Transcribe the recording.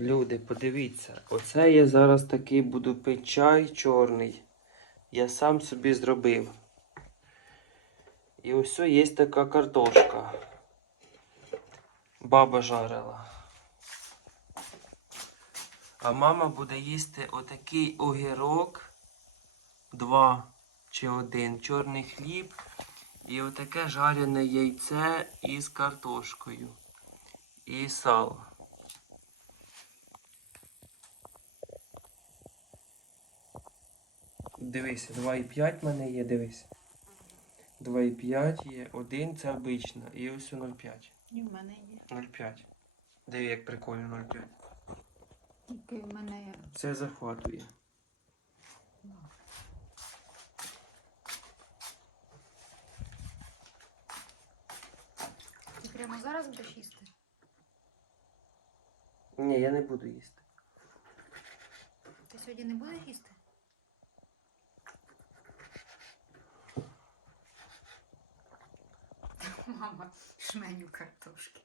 Люди, подивіться, оце я зараз такий буду пити чай чорний. Я сам собі зробив. І ось є така картошка. Баба жарила. А мама буде їсти отакий огірок, два чи один, чорний хліб і отаке жарене яйце із картошкою. І сало. Дивися, 2,5 в мене є, дивись. 2,5 є, один це обична, і ось 0,5. І в мене є. 0,5. Диви, як прикольно 0,5. Який в мене є. Це захватує. Ти прямо зараз будеш їсти? Ні, я не буду їсти. Ти сьогодні не будеш їсти? Мама, жменю картошки.